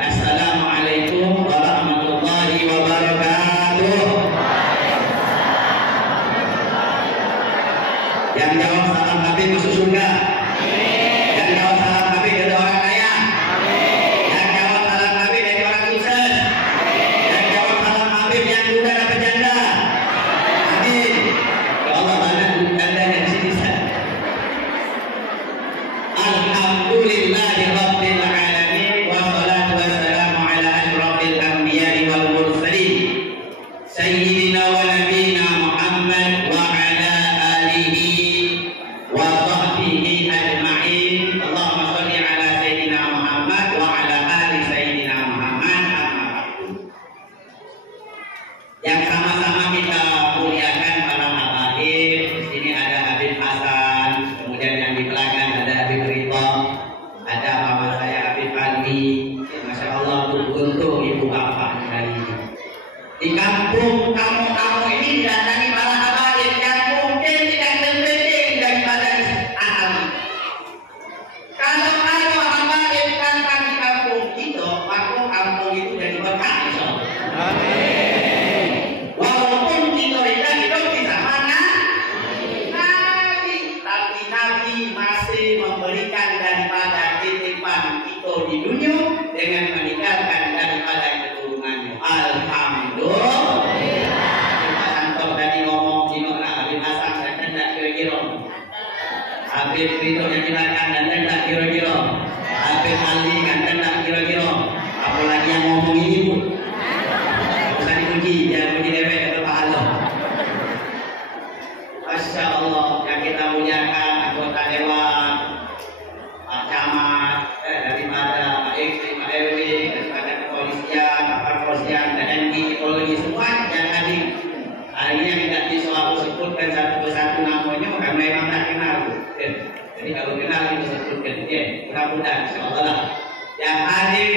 Assalamualaikum warahmatullahi wabarakatuh. Yang jawab salam Habib masuk surga. Yang jawab salam Habib dari orang kaya. Yang jawab salam Habib dari orang sukses. Yang jawab salam Habib yang muda dapat janda. Amin. Ya Allah, banyak jandanya di sini. Alhamdulillahi rabbil alamin wa salatu wassalamu ala asyrafil anbiya'i wal mursalin sayyidina wa nabiyina Muhammad wa ala alihi wa sahbihi ajma'in. Allahumma shalli ala sayyidina Muhammad wa ala ali sayyidina Muhammad. Amma ba'du. Yang sama-sama kita muliakan para habaib. Di sini ada Habib Hasan, kemudian yang di belakang ada Habib Ridho, ada mama saya Habib Ali. Masya Allah, beruntung ibu bapak dari di kampung kamu ini didatangi para habaib yang mungkin tidak terpenting daripada alam. Kalau ada habaib datang di kampung itu, maka kampung itu jadi berkah. Amin. Walaupun kita tidak hidup di zaman Nabi, tapi Nabi masih memberikan daripada titipan kita di dunia dengan meninggalkan daripada keturunannya. Alhamdulillah. Pak Anton tadi ngomong Cino lah, Habib Hasan dan tidak kira-kira. Habib Ridho yang silakan dan tidak kira-kira. Habib Ali kan tidak kira-kira. Apalagi yang ngomong ini bu. Usah dipuji, jangan puji dewek atau pahala. Masya Allah, yang kita muliakan anggota dewan, Pak Camat, daripada Pak X, Pak RW, daripada kepolisian, Pak Kepolisian, TNI, Psikologi, semua yang hadir. Hari ini yang tidak bisa aku sebutkan satu persatu namanya, karena memang tak kenal. Jadi kalau kenal itu sebutkan, mudah-mudahan insya Allah lah. Yang hadir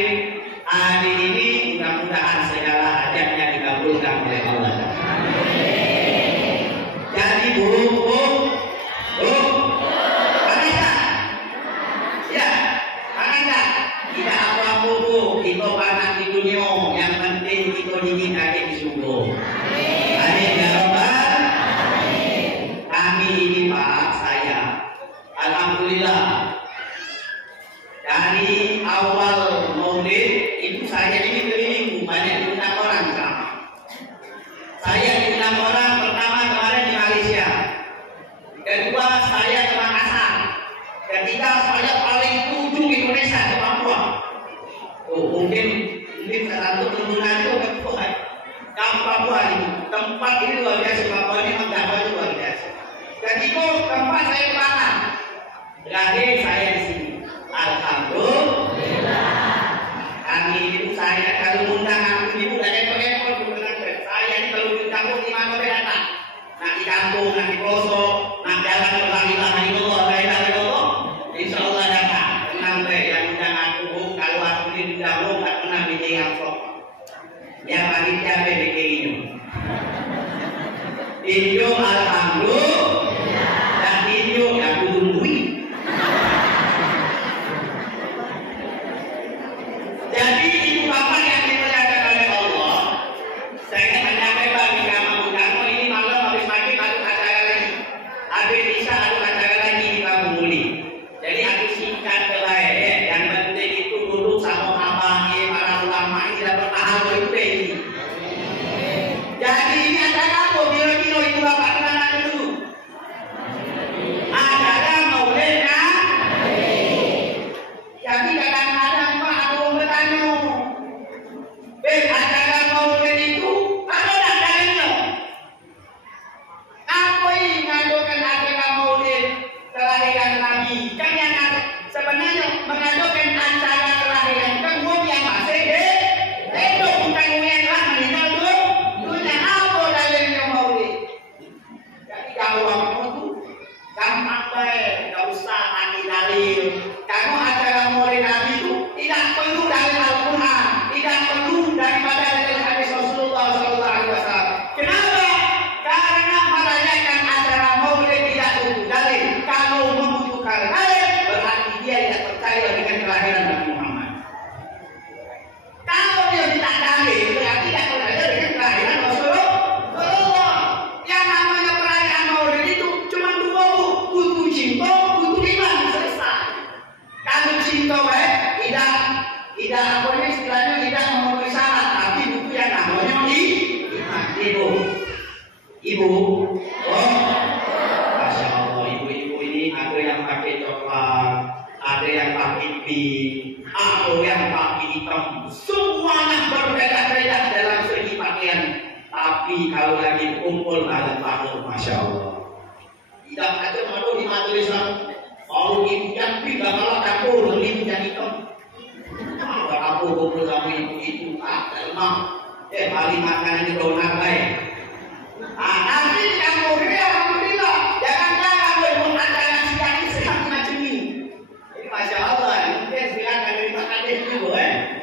hari ini mudah-mudahan segala hajatnya dikabulkan oleh Allah. Jadi bu, Anissa, ya, Anissa, tidak apa-apa bu, kita panas di dunia, yang penting kita dingin aja di surga. Amin ya Rabbal. Kami ini Pak, saya, alhamdulillah, dari awal Maulid itu saya ini keliling banyak diundang orang sama. Saya diundang orang pertama kemarin di Malaysia, kedua saya ke Makassar, ketiga saya paling ujung Indonesia ke Papua. Mungkin satu kunjungan itu ke Papua ini. Tempat ini luar biasa, Papua ini mendapat luar biasa. Ketiga tempat saya ke mana? Lahir saya di sini. Alhamdulillah. Kami itu saya kalau undang aku ibu dan ekor saya ini kalau di kampung di mana berada? Nah di kampung, nah di pelosok, nah jalan ke la ilaha illallah, insya Allah datang. Sampai yang undang aku, kalau aku di kampung tak pernah bikin apa. Yang paling siapa bikin itu alhamdulillah. Dan itu yang aku tungguin. Jadi ibu bapak yang dimuliakan oleh Allah, saya ingin menyampaikan bagi kamu ini malam habis pagi baru acara lagi, habis isya baru acara lagi di Kampung Muli. Jadi aku singkat terbaik, yang penting itu duduk sama abang, para ulama ini tidak bertahan itu ini. Jadi ini acara apa? Kira-kira ibu bapak kenalan dulu. Ibu. Ibu. Oh. Masya Allah, ibu-ibu ini ada yang pakai coklat, ada yang pakai pink, ada yang pakai hitam. Semuanya berbeda-beda dalam segi pakaian. Tapi kalau lagi kumpul malam-malam, Masya Allah. Tidak ada malu di majelis mau ibu yang pindah malah campur ibu yang hitam. Kalau aku kumpul sama ibu itu, emang mari makan ini donat baik. Nanti campurnya alhamdulillah. Jangan mau acara siang ini sedang macam ini. Ini Masya Allah. Mungkin silakan dari Pak Kades dulu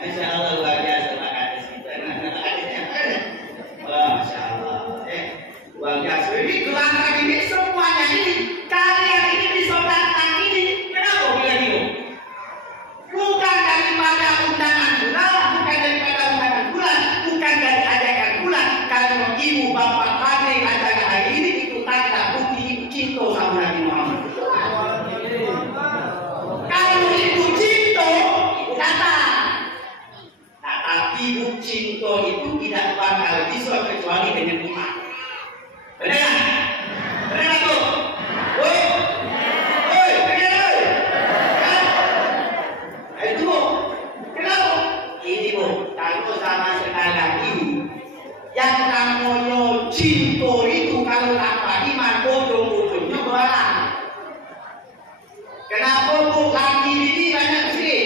Masya Allah luar biasa Pak Kades kita. Masya Allah. Luar biasa. Ini gelanggang ini semuanya ini kalian ini disaudarakan ini. Kenapa bilang itu? Bukan daripada undangan bulan, bukan daripada undangan bulan, bukan dari ajakan bulan. Kalau ibu bapak hadir acara hari ini itu tanda bukti cinta sama Nabi Muhammad. Kalau ibu cinta, ibu datang. Nah, tapi ibu cinta itu tidak bakal bisa kecuali dengan iman. Benar? Benar tu? Itu kenapa? Ini bu, kalau zaman sekarang ini yang namanya cinta itu kalau tanpa iman ujung-ujungnya berhalang. Kenapa bu laki ini banyak sih?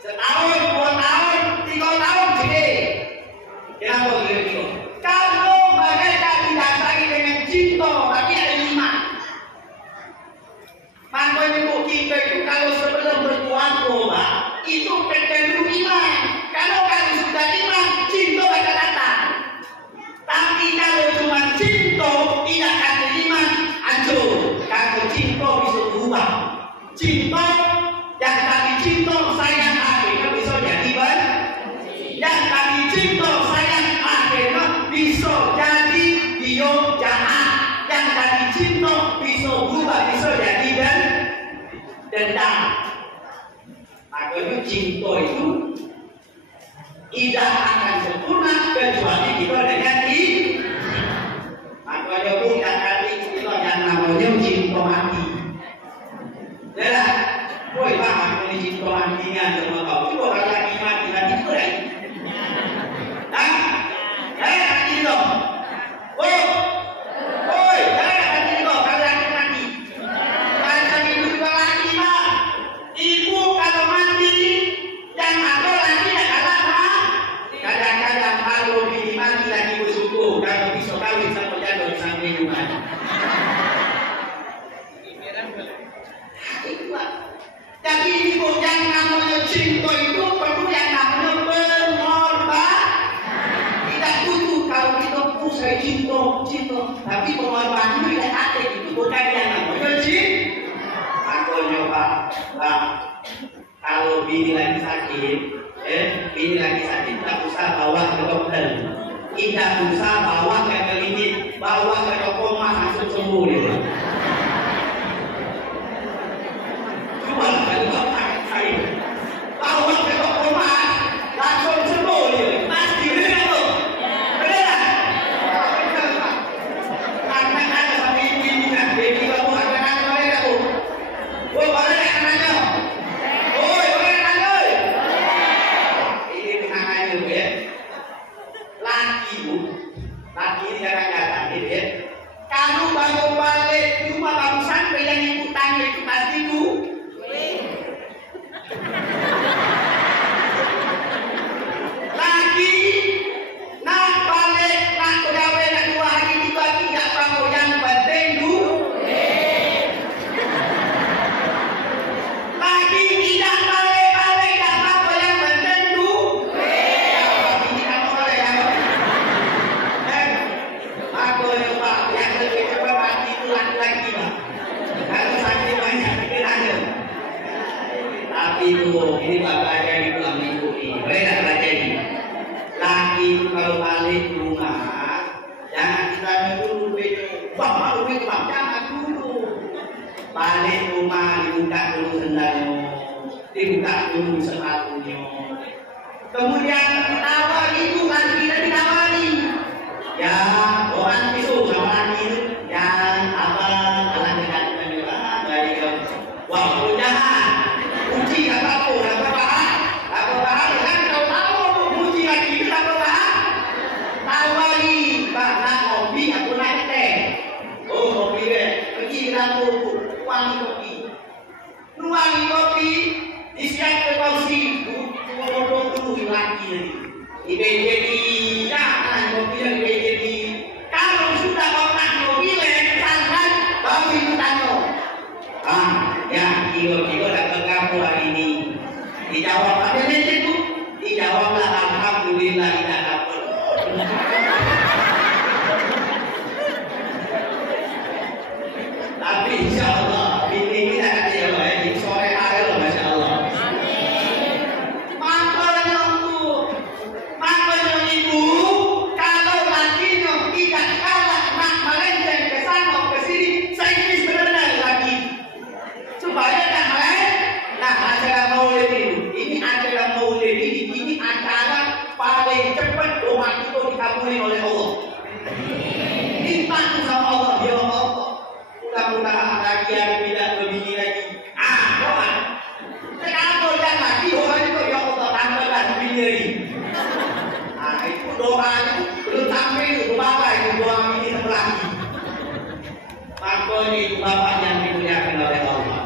Setahun, 2 tahun, 3 tahun sih. Kenapa begitu? Kalau mereka didasari dengan cinta, tapi ada iman. Makanya bu kita itu kalau sebelum berpuasa itu kecenderung iman. Kalau sudah iman, cinta akan datang. Tapi kalau cuma cinta tidak ada iman, hancur. Kalau cinta bisa berubah. Cinta yang tadi cinta sayang akhirnya bisa jadi yang tadi cinta sayang akhirnya bisa jadi dia jahat. Yang tadi cinta bisa berubah, bisa jadi dendam. Makanya cinta itu tidak akan sempurna kecuali kita dengan makanya bukan hati kita yang namanya cinta mati. Jelas? Woi bang, aku ini cinta matinya sama kau. Coba kalau lagi mati berai. Hati dong. Woi, hati dong kalau lagi mati. Macam itu juga lagi bang. Ibu kalau mati, yang ada lagi adalah kadang-kadang kalau bini mati lagi bersyukur kalau bisa kawin sama jadul sampai rumah. Jadi ibu yang namanya cinta itu perlu yang namanya pengorbanan. Tidak butuh kalau kita pusai cinta, tapi pengorbanan itu tidak ada, itu bukan yang namanya cinta. Aku nyoba, kalau bini lagi sakit, tak usah bawa ke dokter, tidak usah bawa ke klinik, bawa ke toko emas langsung sembuh dia. Cuma kalau saya bawa ke toko emas langsung sembuh dia, pasti benar tu, benar. Karena ada sampai ibu kan, baby kamu akan mereka tu, boleh nanya. Laki ini kadang-kadang ini kalau baru balik di rumah baru sampai yang ibu tanya itu pasti itu laki nak balik nak gawe nak 2 hari 3 hari tidak apa yang penting laki tidak balik tak apa yang penting aku lupa yang lebih cepat mati itu laki-laki pak. Kalau sakit banyak pikir ada. Tapi itu ini bapak aja yang bilang ibu ini. Boleh tak baca ini? Laki itu kalau balik rumah jangan kita dulu bang malu bang jangan dulu. Balik rumah dibuka dulu sendalnya, dibuka dulu sepatunya. Kemudian tawar itu lagi dan ditawari. diampuni oleh Allah. Minta sama Allah, ya Allah. Mudah-mudahan lagi ada tidak begini lagi. Doa. Sekarang kalau jangan lagi doa itu ya Allah tambahkan begini lagi. Itu doanya belum sampai itu bapak itu doa ini lagi. Maka ini bapak yang dimuliakan oleh Allah.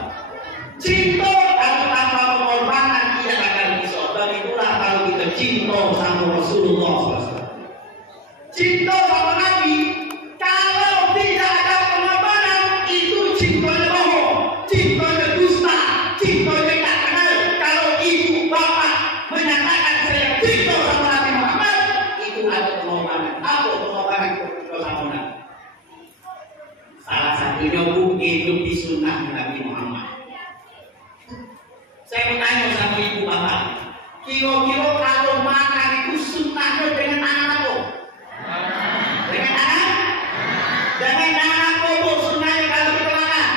Cinta kalau tanpa pengorbanan tidak akan bisa. Begitulah kalau kita cinta sama Rasulullah SAW. Cinta sama Nabi, kalau tidak ada pengorbanan itu cintanya bohong, cintanya dusta, cintanya tak kenal. Kalau ibu bapak menyatakan saya cinta sama Nabi Muhammad, itu ada pengorbanan. Apa pengorbanan cinta sama Nabi? Salah satunya hidup di sunnah Nabi Muhammad. Saya bertanya sama ibu bapak, kira-kira kalau makan itu sunnahnya dengan tangan apa? Dengan tangan? Dengan tangan apa bu sunnahnya kalau kita makan?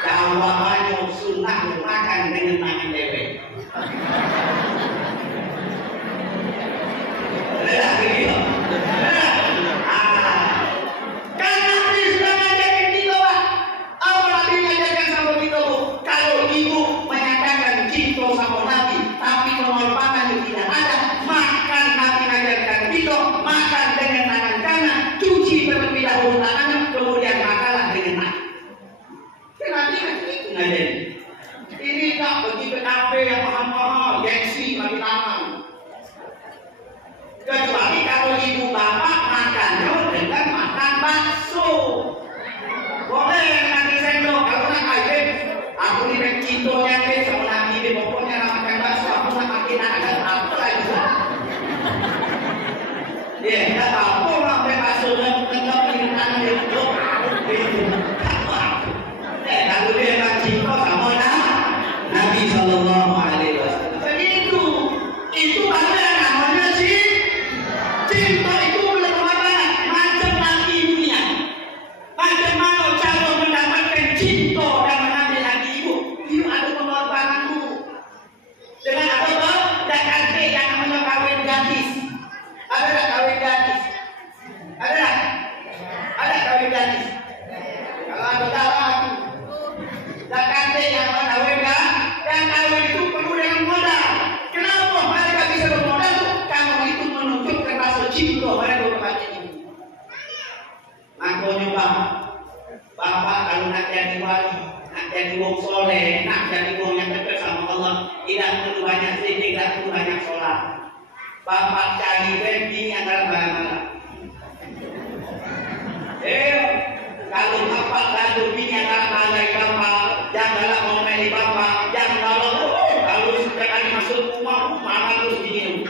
Jawabannya sunnahnya makan dengan tangan dewek. Benar begitu? Karena Nabi sudah mengajarkan kita pak. Apa Nabi mengajarkan sama kita bu? Kalau ibu menyatakan cinta sama Nabi, tapi pengorbanan tidak ada, makan Nabi ajarkan kita makan dengan tangan kanan, cuci terlebih dahulu tangannya, kemudian makanlah dengan tangan. Kenapa itu ngajarin? Ini tak pergi ke kafe yang mahal-mahal, gengsi mati tangan. Kecuali kalau ibu bapak makannya dengan makan bakso. Boleh nanti sendok, kalau nak air, aku ini cintonya sama Nabi ini pokoknya nak makan bakso, aku nak makin ada apa lagi? Ya, tak apa orang bakso dan tengok dengan tangan dia duduk, itu apa? Kalau dia nak cinta sama Nabi Sallallahu Alaihi Wasallam, itu ada namanya cinta itu boleh pengorbanan macam Nabi dunia. Macam mana cara mendapatkan cinta dan mengambil hati ibu? Itu ada pengorbanan dulu. Dengan apa? Dan nanti yang namanya kawin gadis. Ada tak kawin gadis? Ada tak? Ada kawin gadis? Kalau ada tahu aku. Dan nanti yang mana kawin gadis? Dan kawin itu perlu dengan modal. Kenapa mereka bisa bermodal? Karena itu menunjukkan rasa cinta mereka kepada ibu. Makanya bapak kalau nak jadi wali, nak jadi wong soleh, nak jadi wong yang dekat sama Allah, tidak perlu banyak zikir, tidak perlu banyak sholat. Bapak cari bini yang dalam mana-mana. Kalau bapak lalu bini yang dalam mana bapak, janganlah ngomeli bapak, janganlah kalau sudah kali masuk rumah, mana terus begini.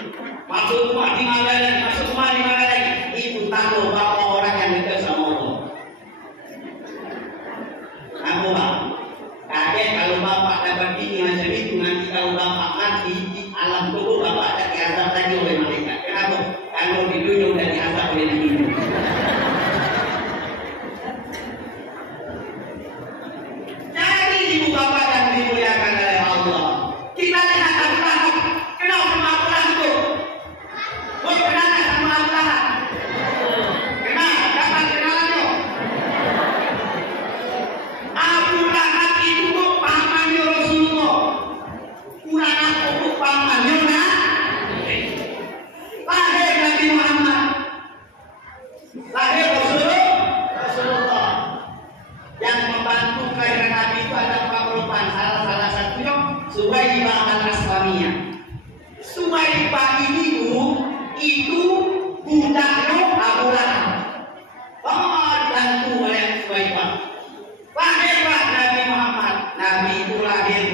Masuk rumah di mana lagi, masuk rumah di mana lagi. Ibu tahu bapak orang yang dekat sama Allah. Aku kaget kalau bapak dapat ini macam itu, nanti kalau bapak mati di alam kubur bapak akan diazab lagi oleh malaikat. Kenapa? Kalau di dunia sudah diazab oleh Nabi. Jadi ibu bapak yang dimuliakan oleh Allah, kita lihat Abu Lahab. Kenapa sama Abu Lahab itu? Kenal sama Abu Lahab? Kenal? Dapat kenalannya? Abu Lahab itu pamannya Rasulullah. Kurang apa pamannya lahir Nabi Muhammad, lahir Rasulullah. Yang membantu kelahiran Nabi itu ada 4 perempuan. Salah satunya Suwaibah al-Aslamiyah. Suwaibah ini itu budaknya Abu Lahab. Dibantu oleh Suwaibah. Lahirlah Nabi Muhammad. Nabi itu lahir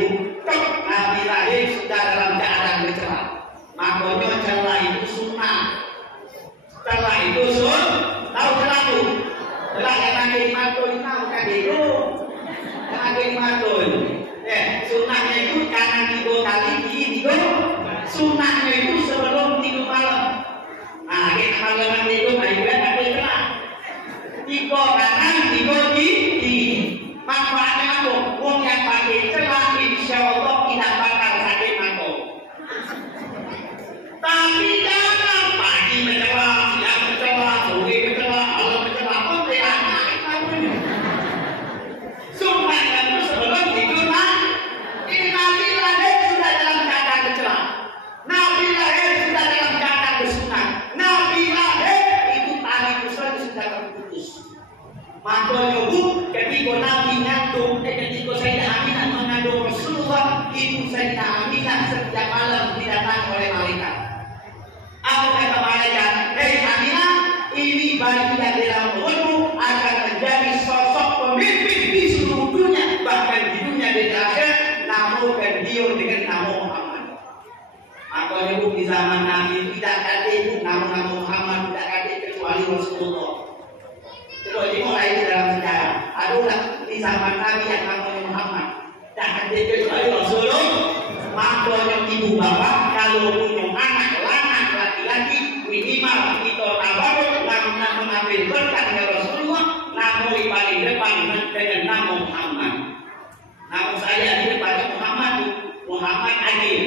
Nabi lahir sudah dalam keadaan bercela. Makanya celah itu sunnah. Celah itu tahu celah itu. Celah yang ada di mata itu tahu kan itu. Yang ada di mata itu. Sunnahnya itu kanan 3 kali, kiri 3. Sunnahnya itu sebelum tidur malam. Nah, kita malam tidur, nah itu kan ada celah. 3 kanan, 3 kiri. Manfaatnya apa? Wong yang pakai celah insya Allah tidak bakal sakit mata. Tapi jangan pagi menjelang paling tidak dalam umurmu akan menjadi sosok pemimpin di seluruh dunia, bahkan di dunia di akhirat. Namun dan dia dengan nama Muhammad. Maka ibu di zaman Nabi tidak ada ibu nama Muhammad, tidak ada kecuali Rasulullah. Terus ini mulai dalam sejarah. Aduh di zaman Nabi yang namanya Muhammad, tidak ada kecuali Rasulullah. Makanya ibu bapak kalau punya anak laki-laki minimal kita tawaruk mengambil berkat dari Rasulullah, namun paling depan dengan nama Muhammad. Namun saya di depan Muhammad Adil.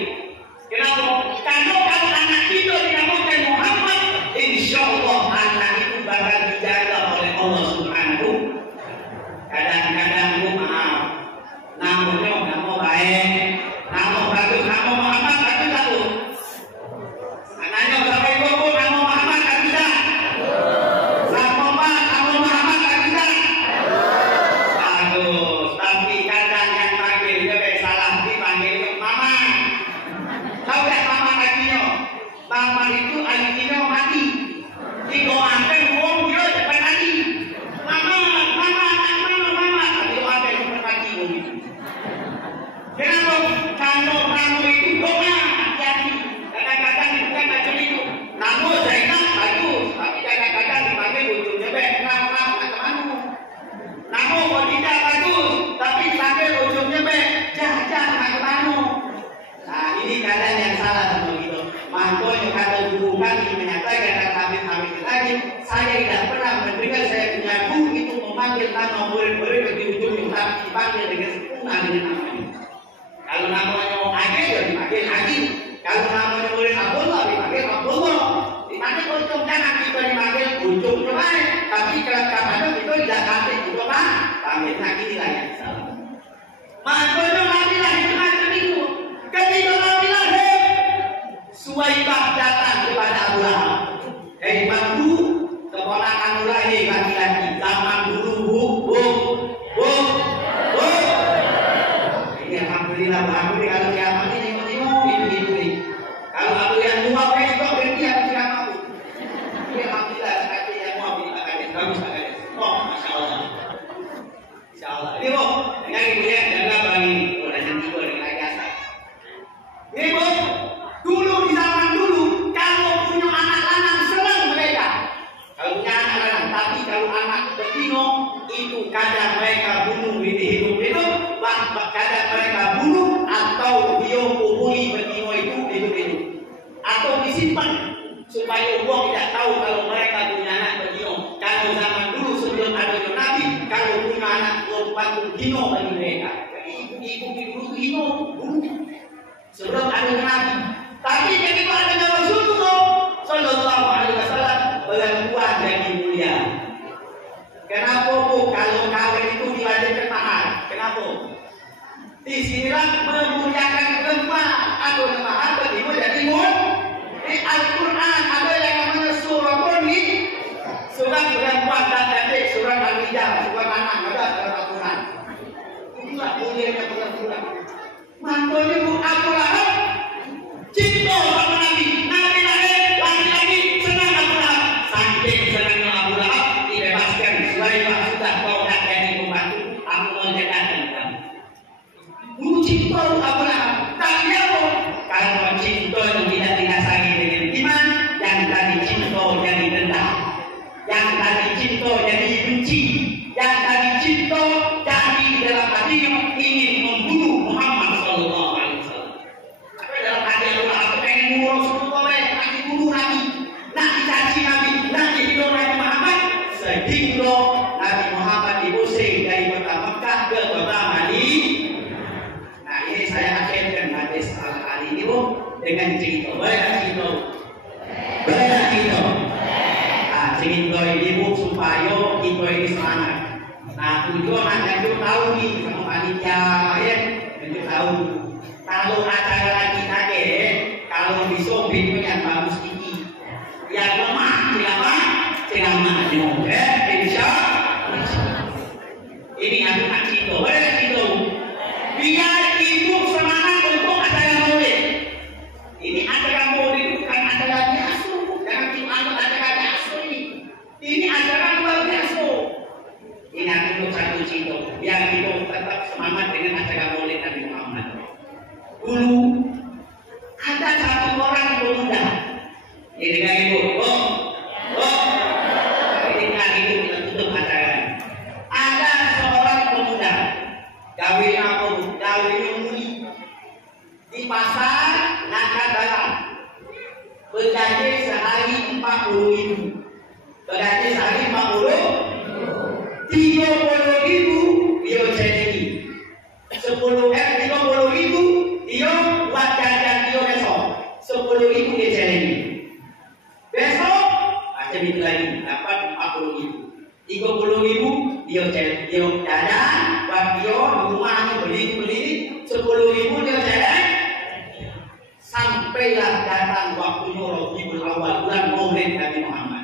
Kenapa? Kalau anak kita dinamakan Muhammad, insya Allah anak itu bakal dijaga oleh Allah Subhanahu. Kadang-kadang maaf, namanya nama baik, nama bagus, nama Muhammad bagus aku. Anaknya sampai ibu nama Muhammad bagus tak? Sama Pak, nama Muhammad bagus tak? Bagus, tapi kadang yang panggil dia kayak salah dipanggil Mama. Tahu tak Mama artinya? Mama itu artinya mati. Didoakan wong dia cepat mati. Mama. Tapi doakan cepat mati wong itu. Kenapa? Kalau kamu itu doa hati-hati. Kadang-kadang bukan macam itu. Namun Zainab bagus, tapi kadang-kadang dipanggil ujung jebek. Kenapa? Namun kalau tidak bagus, tapi dipanggil ujung jebek. Macam. Nah ini keadaan yang salah sama gitu. Makanya kata guru kami menyatakan dan kami lagi, saya tidak pernah mendengar saya punya guru itu memanggil nama murid-murid di ujung tapi dipanggil dengan sempurna dengan namanya. Kalau namanya mau Agil ya dipanggil Agil. Kalau namanya murid Abdullah dipanggil Abdullah. Dipanggil ujung kanan kita dipanggil ujung kemana? Tapi kalau kapan itu tidak panggil ujung mana? Panggil lagi inilah yang salah. Makanya latilah itu macam itu. Ketika Nabi lahir, Suwaibah datang kepada Abu Lahab. Ibu, keponakan lahir laki-laki. Zaman dulu bu. Ini alhamdulillah bagus kalau kiamat ini ibu. Kalau aku yang tua besok berarti aku tidak mau. Ini alhamdulillah kaki yang mau kita kaget bagus kaget. Oh, masya Allah. Insya Allah. Ini bu, dengan ibu yang jaga bagi udah nanti gue dengan jasa. Ibu, dulu di zaman dulu kalau punya anak lanang senang mereka. Kalau punya anak lanang, tapi kalau anak betina itu kadang mereka bunuh hidup, kadang mereka bunuh atau dia kuburi betina itu hidup, atau disimpan supaya orang tidak tahu kalau mereka punya anak betina. Kalau zaman dulu sebelum ada Nabi, kalau punya anak perempuan betina bagi mereka. Ibu dulu betina bunuh. Sebelum ada Nabi, tapi ketika ada Rasulullah Sallallahu Alaihi Wasallam perempuan jadi mulia. Kenapa bu? Kalau kawin itu diwajibkan mahar. Kenapa? Di sinilah memuliakan perempuan. Ada mahar beribu jadi di Al-Quran ada yang namanya surah Qurni, surah perempuan dan cantik, surah Al-Hijab, surah anak ada dalam Al-Quran. Inilah mulianya perempuan. Makanya bu Abu Lahab cinta sama Nabi lahir laki-laki senang Abu Lahab. Saking senangnya Abu Lahab dibebaskan. Suwaibah sudah kau nak jadi pembantu, aku mau jadikan kamu. Bu cinta Abu Lahab. Tapi apa? Kalau cinta itu tidak didasari dengan iman, yang tadi cinta jadi dendam, yang tadi cinta jadi benci, yang tadi cinta jadi dalam hatinya ingin membunuh Muhammad Sallallahu Alaihi Wasallam. Tapi dalam hati Allah aku pengen bunuh Rasulullah, nanti bunuh Nabi, nanti caci Nabi, nanti hidup Nabi Muhammad. Sehingga Nabi Muhammad diusir dari kota Mekah ke kota Madinah. Nah ini saya akhirkan hadis hari ini bu dengan cerita. Banyak cerita. Nah cerita ini bu supaya kita ini semangat. Nah tujuan yang kita tahu nih sama panitia ya, kita tahu kalau acara lagi kalau disobek yang bagus ini, yang lemah ceramah insya ini aku kasih itu, biar ibu semangat untuk acara maulid. Ini acara maulid bukan acara biasa, jangan cuma acara biasa ini. Ini seminggu lagi dapat 40.000. 30.000 dia jalan, buat dia di rumahnya beli 10.000 dia jalan. Sampailah datang waktunya Rabiul Awal, bulan Maulid Nabi Muhammad.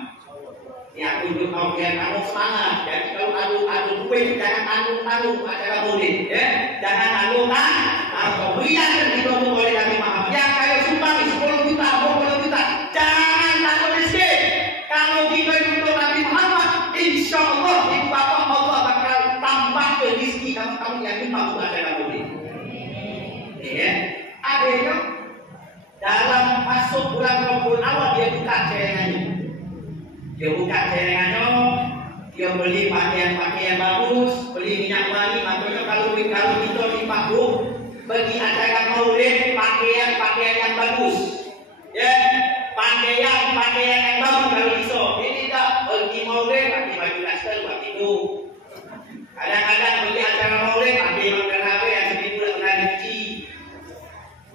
Ya, untuk kau biar kamu semangat. Jadi kalau adu duit jangan tanggung acara Maulid, ya. Jangan tanggung-tanggung. Atau berikan itu oleh Nabi Muhammad. Yang kayak sumbang 10 juta, 20 juta, jangan takut miskin. Kalau kita untuk Nabi Muhammad, insya Allah ibu bapak Allah bakal tambah rezeki kamu yang minta untuk acara Maulid. Ya, adanya dalam masuk bulan Rabiul Awal dia buka celengannya. Dia buka celengannya, dia beli pakaian bagus, beli minyak wangi. Makanya kalau kita di pabrik bagi acara Maulid pakaian yang bagus, ya pakaian yang bagus kalau bisa. Ini tak bagi Maulid pakai baju daster buat itu. Kadang-kadang bagi acara Maulid pakai mangkanawe yang seminggu pernah dicuci.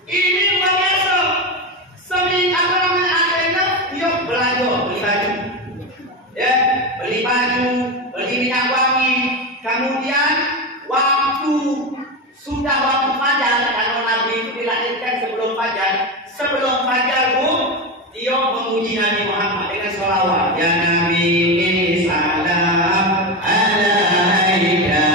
Ini luar biasa. Seminggu akhirnya dia belanja beli baju. Ya, beli baju, beli minyak wangi, kemudian waktu fajar, kalau Nabi itu dilahirkan sebelum fajar pun dia memuji Nabi Muhammad dengan sholawat. Ya Nabi salam alaika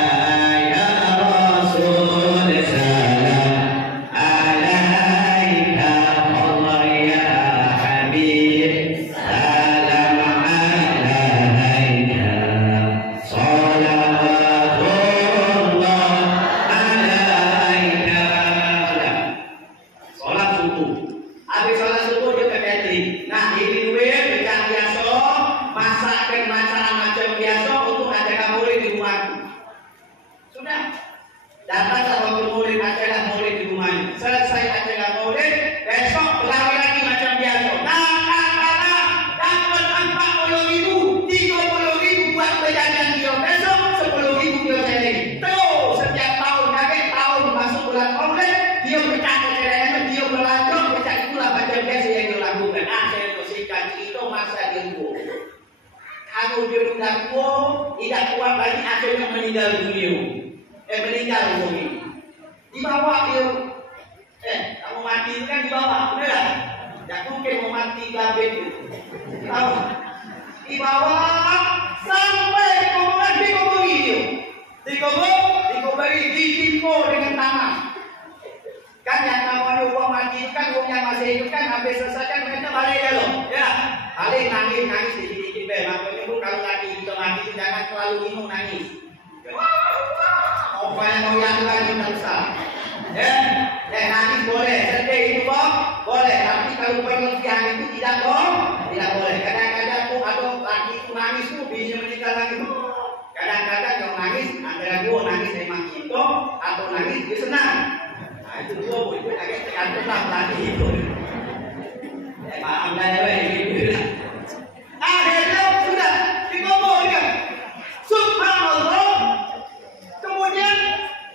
ya Rasul salam alaika Allah ya Habib salam alaika salawatullah alaika. Sholat subuh. Habis sholat subuh dia ke catering. Nah ini duit yang biasa, masakan macam biasa untuk acara Maulid di rumah. Sudah. Datang waktu Maulid, acara Maulid di rumahnya. Selesai acara Maulid, besok berlari lagi macam biasa. Nah, katakanlah dapat 40.000, 30.000 buat berjajan dia. Besok 10.000 dia catering. Terus setiap tahun, tahun masuk bulan Maulid, dia pecah celengannya, dia belanja, pecah itulah macam biasa yang dia lakukan. Saya bersihkan itu masa dia tua. Kalau dia sudah tua, tidak kuat lagi, akhirnya meninggal dunia. Meninggal dunia. Dibawa dia. Kamu mati itu kan dibawa, benar? Tidak mungkin mau mati gabet itu. Tahu? Dibawa sampai dikuburi dia. Dikuburi, ditimpa dengan tanah. Kan yang namanya uang mati kan uang yang masih hidup kan habis selesai kan mereka balik ya loh, ya balik nangis sedikit makanya bu kalau lagi kita mati jangan terlalu bingung nangis. Apa yang mau yang lagi tak usah, ya nangis boleh, sedih itu boleh, tapi kalau berlebihan itu tidak boleh. Kadang-kadang tuh ada lagi itu nangis tuh bisa meninggal lagi tuh. Kadang-kadang yang nangis antara gua nangis emang itu atau nangis dia senang. Itu dua bu, itu agak tergantung lagi itu. Maaf dah itu. Akhirnya sudah dikubur dia. Subhanallah. Kemudian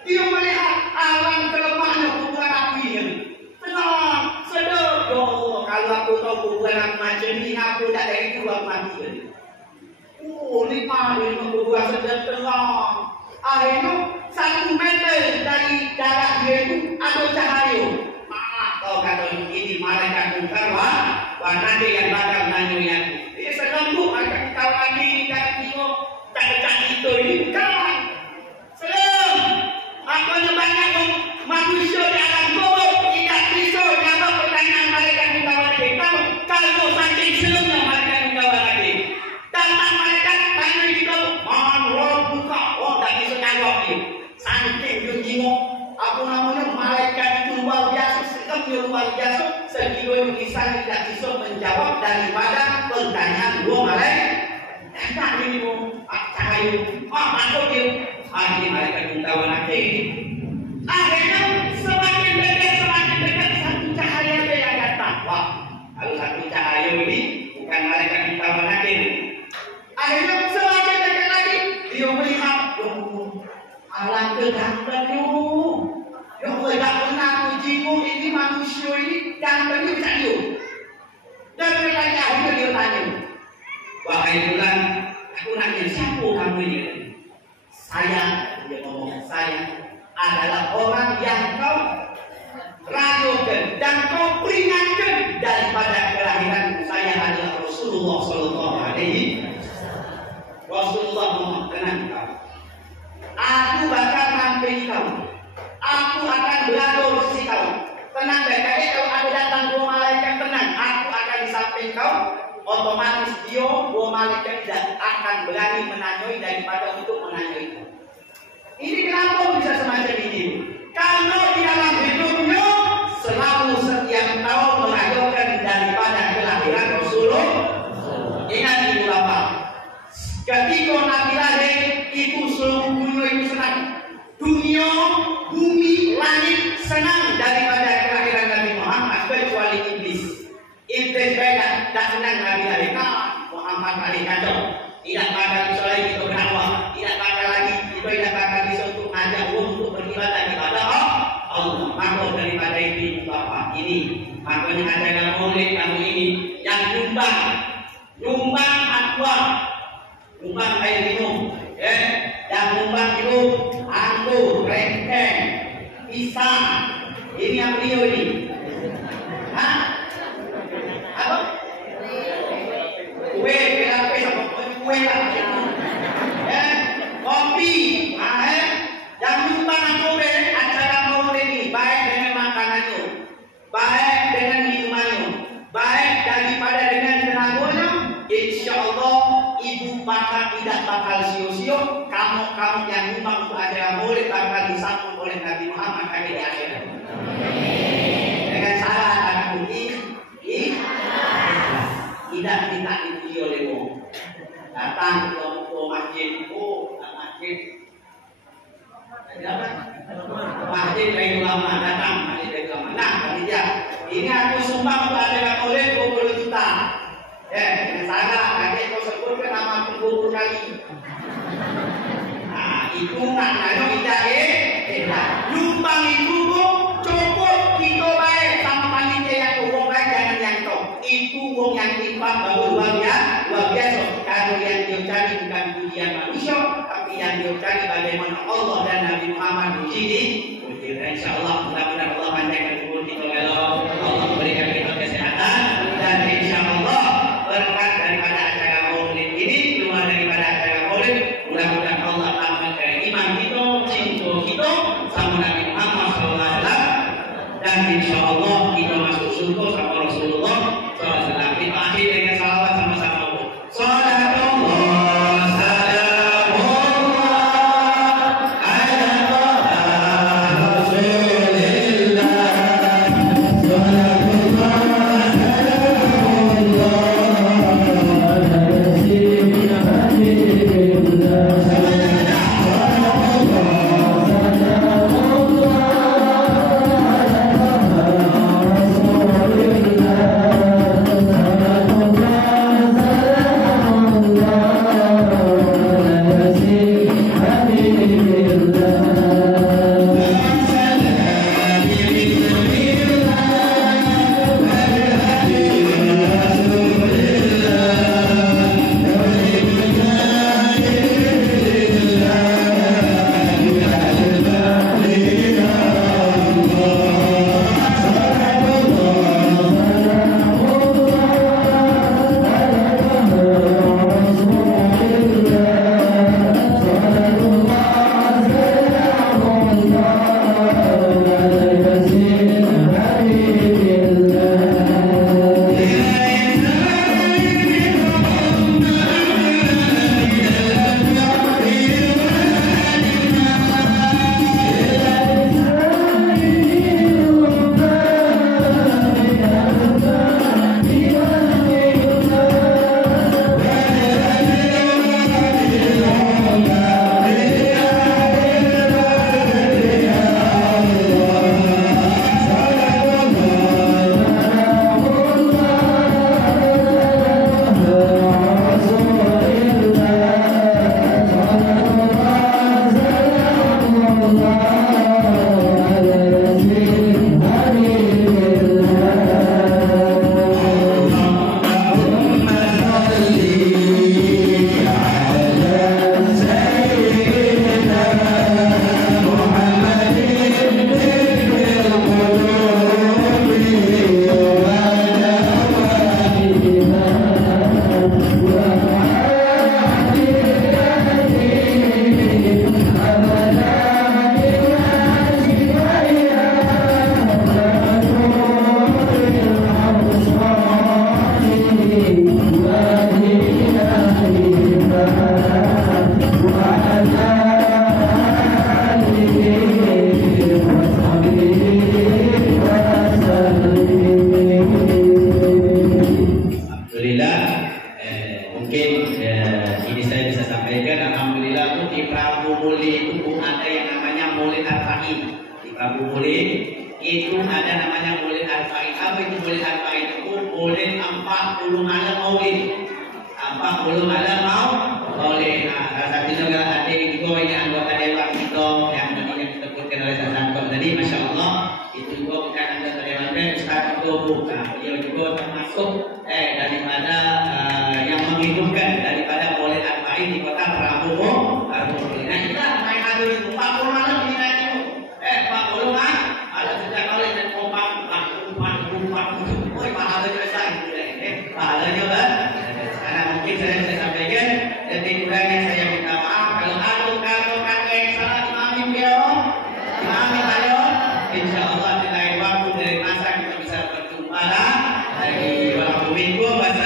dia melihat alam kelemahan kuburan api ini. Tenang, sedap. Ya Allah, kalau aku tahu kuburan aku macam ini, aku tak dari itu aku mati. Lima kuburan sedap tenang. Akhirnya 1 meter dari jarak dia itu ada cahaya. Kau kata ini malaikat munkar warna dia yang bakal nanya aku. Dia sedang tu kau lagi kat tengok tak itu ini bukan. Selam. Apa yang banyak manusia di alam kubur tidak bisa jawab pertanyaan malaikat munkar dia. Kalau saking selamnya malaikat munkar dia. Datang malaikat tanya kita, "Man rabbuka?" Oh, tak bisa jawab dia. Saking dia bingung, apa namanya malaikat itu luar biasa, sikapnya luar biasa, sekilo yang bisa tidak bisa menjawab daripada pertanyaan dua malaikat. Tak ini mau cahaya, masuk dia. Ini malaikat mintawan nanti. Akhirnya semakin dekat satu cahaya dia yang datang. Wah, kalau satu cahaya ini bukan malaikat mintawan nanti. Akhirnya semakin dekat lagi, dia melihat alam kegantengnya. Ya Allah, tak pernah pujimu ini manusia ini gantengnya bisa dia. Dan lagi akhirnya dia tanya, akhir bulan aku nanya, siapa kamu ini? Saya, dia ngomong, saya adalah orang yang kau ragukan dan kau peringatkan daripada kelahiran. Saya adalah Rasulullah Sallallahu Alaihi Wasallam. Rasulullah mengenang kau. Aku bakal hampiri kau. Aku akan berada di sisi kau. Tenang baik-baik, kalau ada datang dua malaikat, tenang. Aku akan di samping kau. Otomatis dia dua malaikat tidak akan berani menanyai daripada untuk menanyai kau. Ini kenapa bisa semacam ini? Karena di dalam hidupnya selalu setiap tahun merayakan daripada kelahiran Rasulullah. Ingat ibu bapak, ketika Nabi lahir itu seluruh dunia itu senang. Dunia, bumi, langit senang daripada kelahiran Nabi Muhammad kecuali iblis. Iblis beda, tak senang Nabi lahir. Muhammad lahir kacau. Tidak bakal bisa lagi kita berdakwah. Tidak bakal lagi kita tidak bakal bisa untuk ngajak untuk beribadah kepada Allah. Maka daripada itu bapak ini, makanya ada yang maulid kami ini yang nyumbang aqua, nyumbang air minum, yang nyumbang itu anggur, rengkeng, pisang. Ini yang beliau ini. Hah? Apa? Kue, kue lah. Kopi, yang nyumbang aku acara maulid ini baik dengan makanannya, baik dengan minumannya, baik daripada dengan tenaganya. Insya Allah ibu bakal tidak bakal sia-sia. Kamu yang nyumbang untuk acara maulid bakal disambut oleh Nabi Muhammad di akhirat. Dengan syarat aku tidak minta dipuji oleh Allah. Datang ke masjid, masjid. Masjid Baitul Ulama, datang masjid Baitul Ulama. Nah, panitia, ini aku sumbang untuk acara maulid 20 juta. Dengan syarat nanti kau sebutkan nama aku 20 kali. Nah, itu maknanya tidak nyumbang itu cukup kita baik sama panitia yang wong baik, jangan yang top. Itu wong yang timbang baru luar biasa. Kalau yang dia cari bukan pujian manusia, tapi yang dia cari bagaimana Allah dan Nabi Muhammad puji. Insya Allah mudah-mudahan Allah panjangkan umur kita, Allah berikan kita kesehatan, dan insya Allah berkat daripada acara maulid ini, keluar daripada acara maulid, mudah-mudahan Allah tambahkan iman kita, cinta kita sama Nabi Muhammad SAW, dan insya Allah kita masuk surga sama Rasulullah SAW. Kita akhir dengan salawat sama-sama. Salam Mungkin ini saya bisa sampaikan, alhamdulillah tuh di Prabu Muli itu ada yang namanya Maulid Arba'in. Di Prabu Muli itu ada namanya Maulid Arba'in. Apa itu Maulid Arba'in? Itu Maulid 40 malam Maulid. 40 malam Maulid. Nah, salah satunya adalah adik juga ini anggota dewan kita yang tadi yang disebutkan oleh Sasanto tadi, masya Allah itu juga bukan anggota dewan Ustaz itu bukan. Beliau juga termasuk daripada yang menghidupkan daripada Maulid Arba'in di kota Prabu Muli. Nah itulah main adu itu 40 malam di sana itu 40 malam ada sejak Maulid dan kompak 40 pahalanya besar pahalanya kan. Sekarang mungkin saya bisa sampaikan lebih kurang yang saya minta maaf kalau kata yang salah imami beliau imami ayo insya Allah di lain waktu dari masa kita bisa berjumpa lagi waktu minggu bahasa